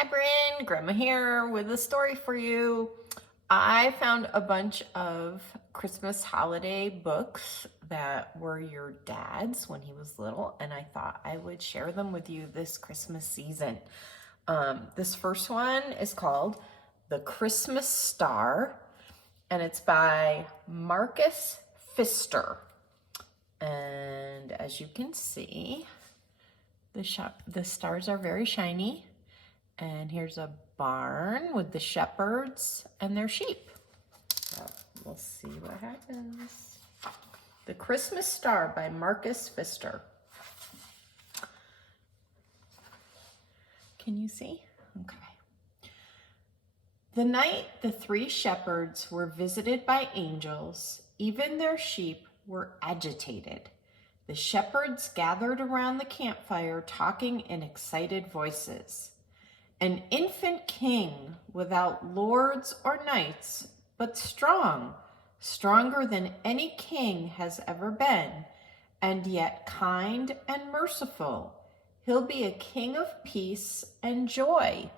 Hi, Bryn. Grandma here with a story for you. I found a bunch of Christmas holiday books that were your dad's when he was little, and I thought I would share them with you this Christmas season. This first one is called The Christmas Star, and it's by Marcus Pfister. And as you can see, the stars are very shiny. And here's a barn with the shepherds and their sheep. So we'll see what happens. The Christmas Star by Marcus Pfister. Can you see? Okay. The night the three shepherds were visited by angels, even their sheep were agitated. The shepherds gathered around the campfire, talking in excited voices. An infant king without lords or knights, but strong, stronger than any king has ever been, and yet kind and merciful. He'll be a king of peace and joy.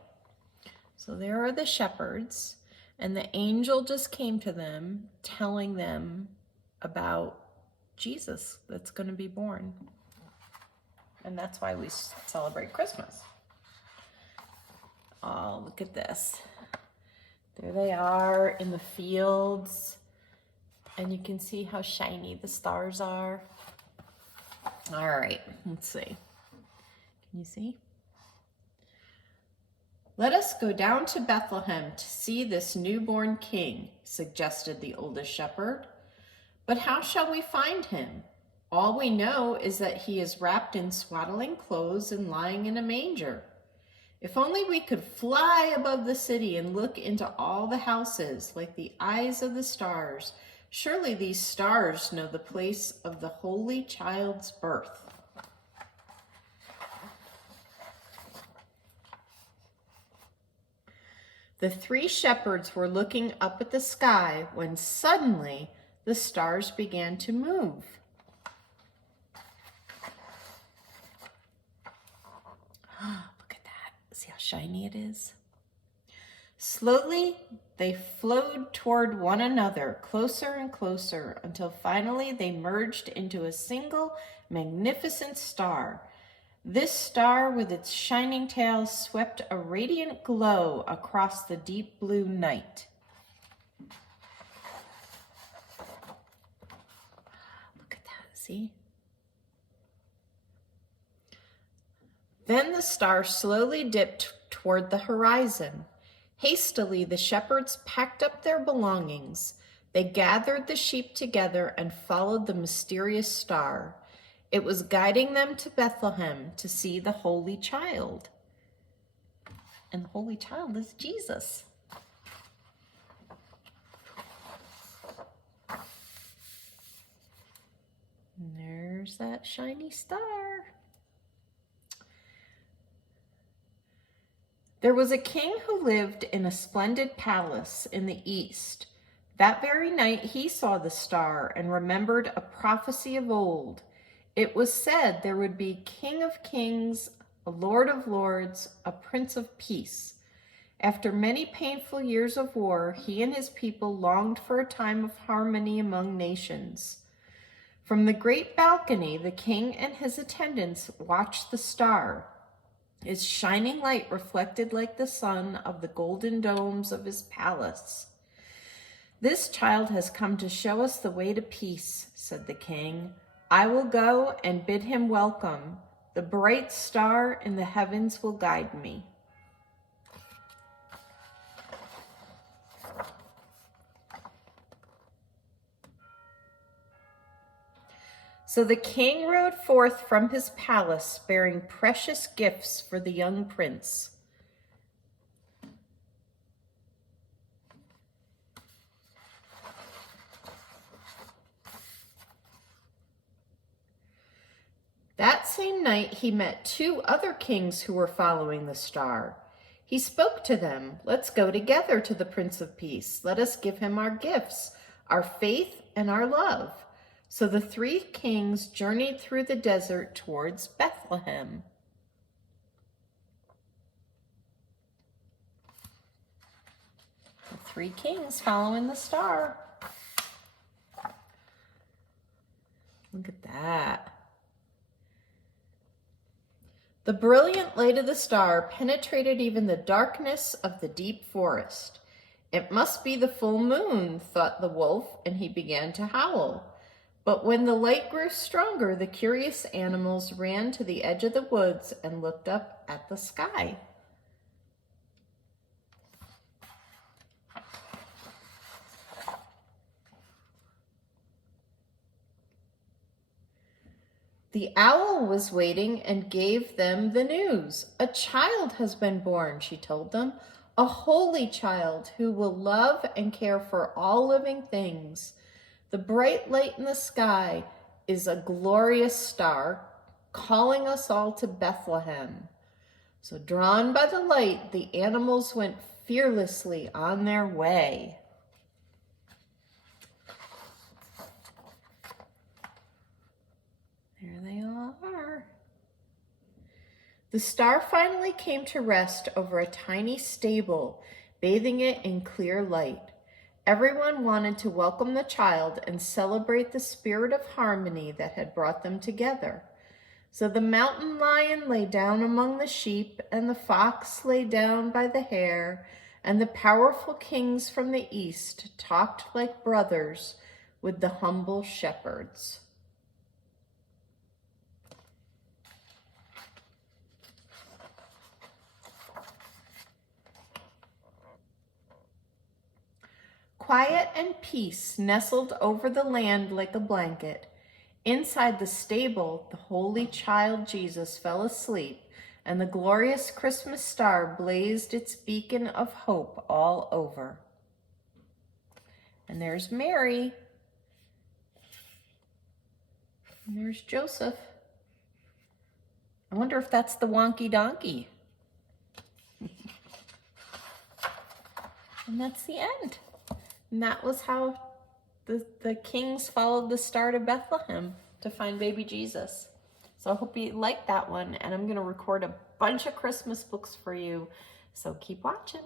So there are the shepherds, and the angel just came to them, telling them about Jesus that's going to be born. And that's why we celebrate Christmas. Oh, look at this. There they are in the fields. And you can see how shiny the stars are. All right, let's see. Can you see? Let us go down to Bethlehem to see this newborn king, suggested the oldest shepherd. But how shall we find him? All we know is that he is wrapped in swaddling clothes and lying in a manger. If only we could fly above the city and look into all the houses like the eyes of the stars. Surely these stars know the place of the Holy Child's birth. The three shepherds were looking up at the sky when suddenly the stars began to move. See how shiny it is? Slowly, they flowed toward one another, closer and closer, until finally they merged into a single magnificent star. This star, with its shining tail, swept a radiant glow across the deep blue night. Look at that, see? Then the star slowly dipped toward the horizon. Hastily, the shepherds packed up their belongings. They gathered the sheep together and followed the mysterious star. It was guiding them to Bethlehem to see the Holy Child. And the Holy Child is Jesus. And there's that shiny star. There was a king who lived in a splendid palace in the east. That very night he saw the star and remembered a prophecy of old. It was said there would be King of Kings, a Lord of Lords, a Prince of Peace. After many painful years of war, he and his people longed for a time of harmony among nations. From the great balcony, the king and his attendants watched the star. Its shining light reflected like the sun of the golden domes of his palace. This child has come to show us the way to peace, said the king. I will go and bid him welcome. The bright star in the heavens will guide me. So the king rode forth from his palace, bearing precious gifts for the young prince. That same night, he met two other kings who were following the star. He spoke to them. Let's go together to the Prince of Peace. Let us give him our gifts, our faith, and our love. So the three kings journeyed through the desert towards Bethlehem. 3 kings following the star. Look at that. The brilliant light of the star penetrated even the darkness of the deep forest. It must be the full moon, thought the wolf, and he began to howl. But when the light grew stronger, the curious animals ran to the edge of the woods and looked up at the sky. The owl was waiting and gave them the news. A child has been born, she told them, a holy child who will love and care for all living things. The bright light in the sky is a glorious star calling us all to Bethlehem. So drawn by the light, the animals went fearlessly on their way. There they all are. The star finally came to rest over a tiny stable, bathing it in clear light. Everyone wanted to welcome the child and celebrate the spirit of harmony that had brought them together. So the mountain lion lay down among the sheep, and the fox lay down by the hare, and the powerful kings from the east talked like brothers with the humble shepherds. Quiet and peace nestled over the land like a blanket. Inside the stable, the holy child Jesus fell asleep, and the glorious Christmas star blazed its beacon of hope all over. And there's Mary. And there's Joseph. I wonder if that's the wonky donkey. And that's the end. And that was how the kings followed the star to Bethlehem to find baby Jesus. So I hope you liked that one, and I'm going to record a bunch of Christmas books for you. So keep watching.